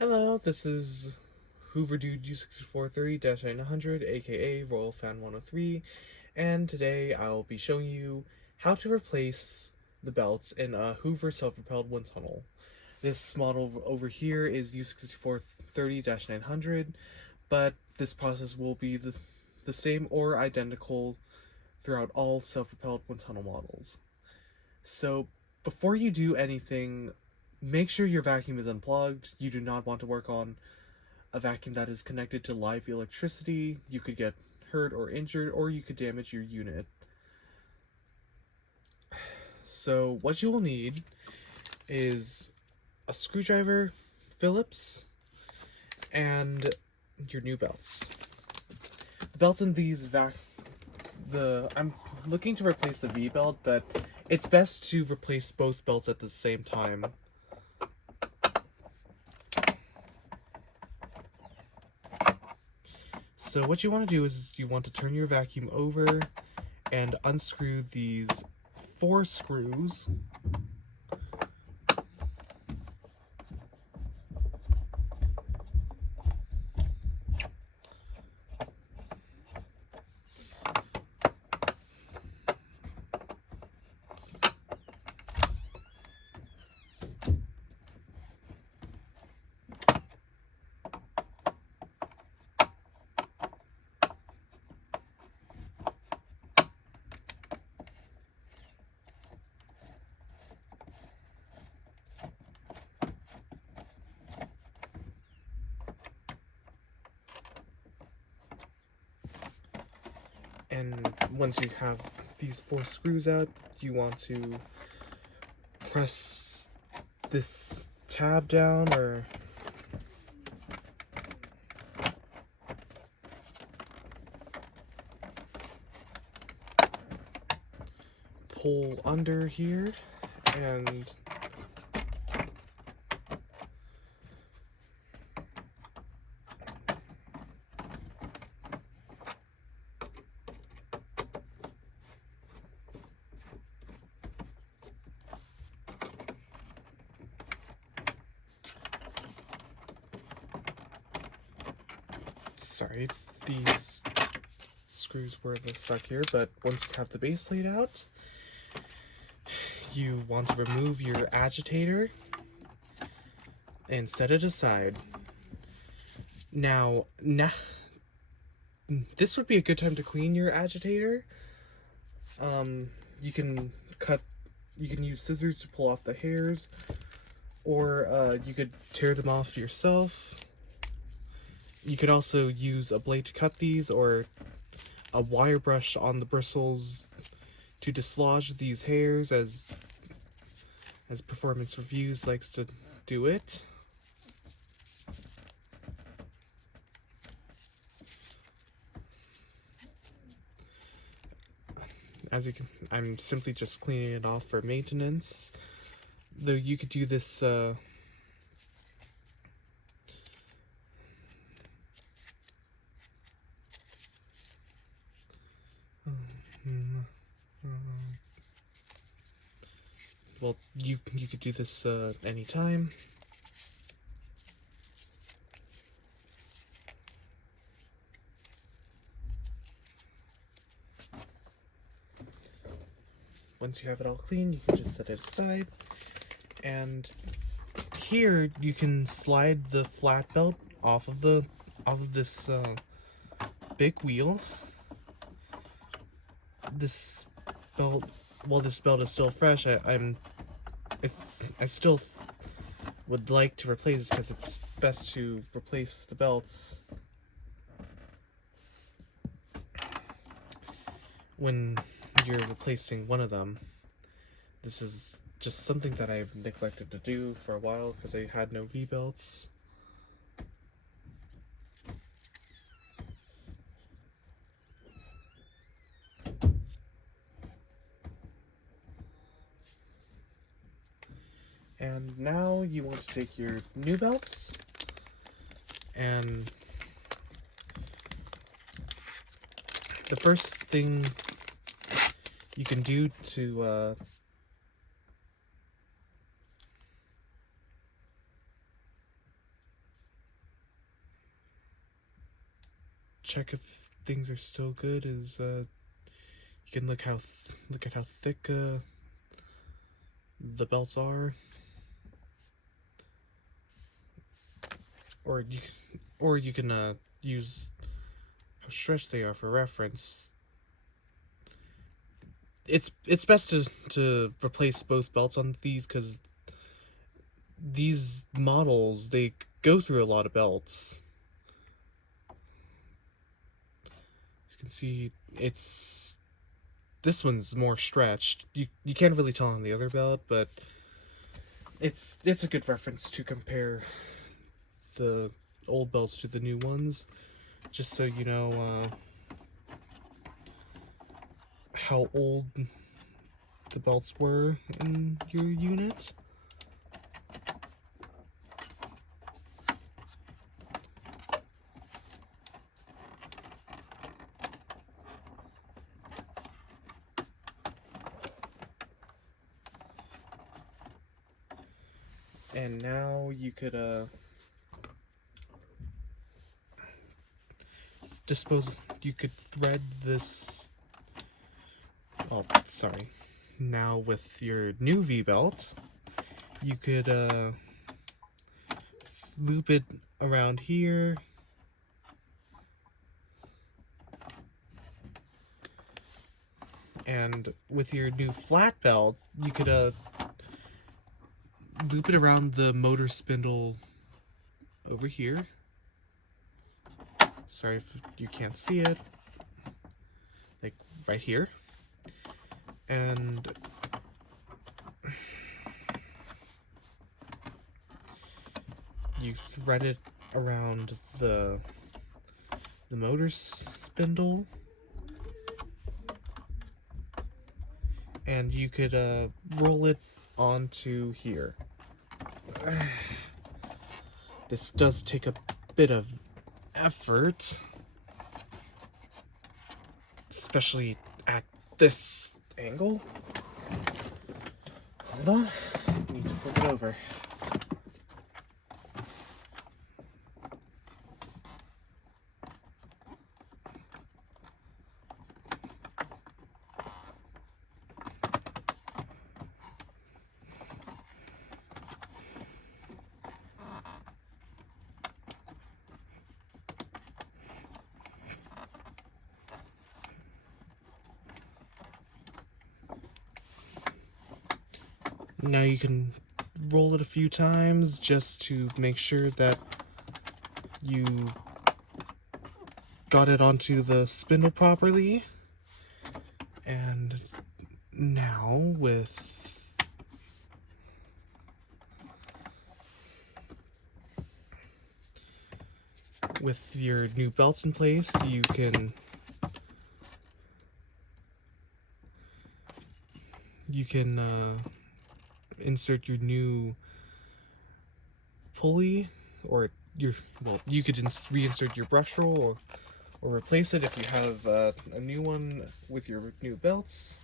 Hello, this is Hoover Dude U6430-900, aka Royal Fan 103, and today I'll be showing you how to replace the belts in a Hoover Self Propelled Windtunnel. This model over here is U6430-900, but this process will be the same or identical throughout all self propelled windtunnel models. So, before you do anything, make sure your vacuum is unplugged. You do not want to work on a vacuum that is connected to live electricity. You could get hurt or injured, or you could damage your unit. So, what you will need is a screwdriver, Phillips, and your new belts. The belt in these I'm looking to replace the V belt, but it's best to replace both belts at the same time. So what you want to do is you want to turn your vacuum over and unscrew these 4 screws. And once you have these 4 screws out, you want to press this tab down or pull under here and sorry, these screws were stuck here, but once you have the base plate out, you want to remove your agitator and set it aside. Now, this would be a good time to clean your agitator. You can use scissors to pull off the hairs, or you could tear them off yourself. You could also use a blade to cut these, or a wire brush on the bristles to dislodge these hairs, as Performance Reviews likes to do it. As you can, I'm simply just cleaning it off for maintenance. Though you could do this well, you could do this anytime. Once you have it all clean, you can just set it aside. And here you can slide the flat belt off of this big wheel. This belt, while this belt is still fresh, I still would like to replace it, because it's best to replace the belts when you're replacing one of them. This is just something that I've neglected to do for a while because I had no V-belts. And now you want to take your new belts and the first thing you can do to check if things are still good is you can look at how thick the belts are, or you can use how stretched they are for reference. It's best to replace both belts on these, because these models, they go through a lot of belts. As you can see, this one's more stretched. You can't really tell on the other belt, but it's a good reference to compare the old belts to the new ones, just so you know how old the belts were in your unit. And now you could you could thread this. Oh, sorry. Now with your new V-belt, you could loop it around here. And with your new flat belt, you could loop it around the motor spindle over here. Sorry if you can't see it. Like right here. And you thread it around the motor spindle. And you could roll it onto here. This does take a bit of effort, especially at this angle. Hold on, I need to flip it over. Now you can roll it a few times just to make sure that you got it onto the spindle properly. And now with your new belts in place, you can insert your new pulley, or you could reinsert your brush roll, or replace it if you have a new one with your new belts.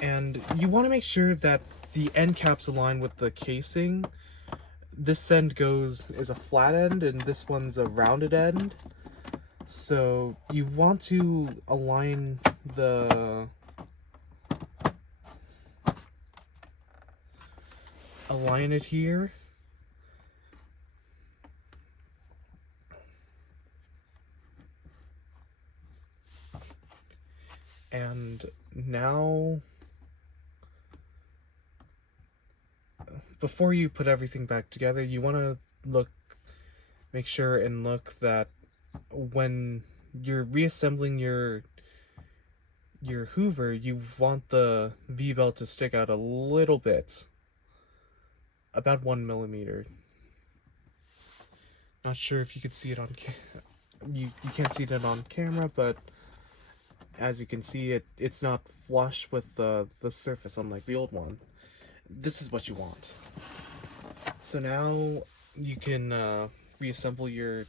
And you want to make sure that the end caps align with the casing. This end is a flat end, and this one's a rounded end. So you want to align it here. And now, before you put everything back together, you want to make sure and look that when you're reassembling your Hoover, you want the V-belt to stick out a little bit. About 1 millimeter. Not sure if you could see it on you can't see it on camera, but as you can see, it's not flush with the surface, unlike the old one. This is what you want. So now you can reassemble your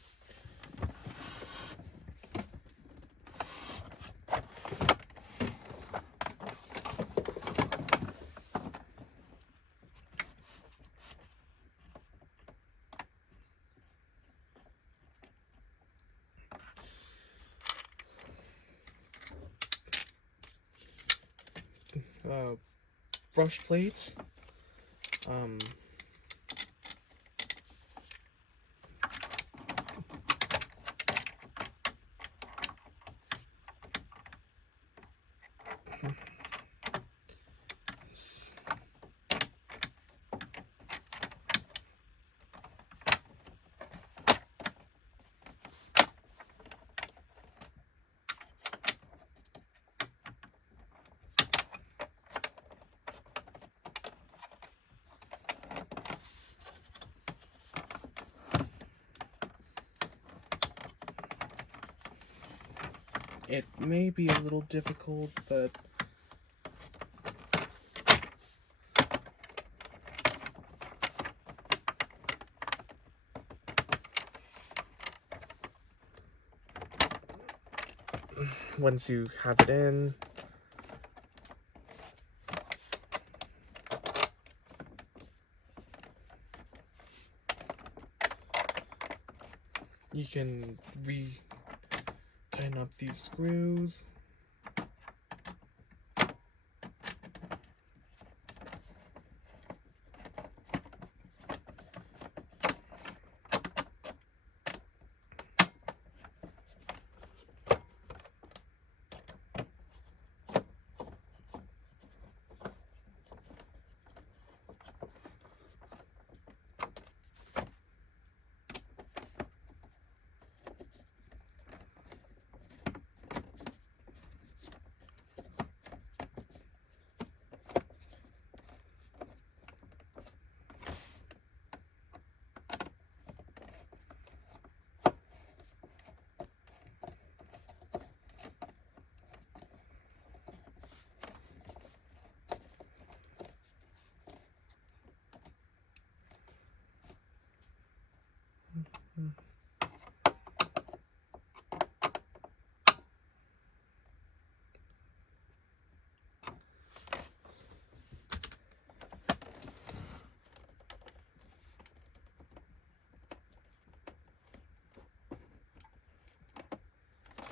brush plates. Um, it may be a little difficult, but once you have it in, you can tighten up these screws.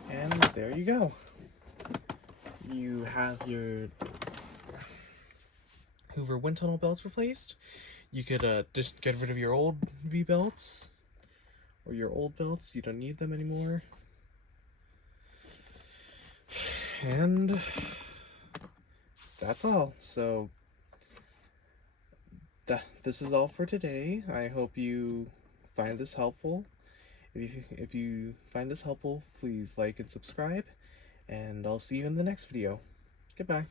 And there you go. You have your Hoover wind tunnel belts replaced. You could just get rid of your old V-belts or your old belts. You don't need them anymore. And that's all. So this is all for today. I hope you find this helpful. If you find this helpful, please like and subscribe, and I'll see you in the next video. Goodbye.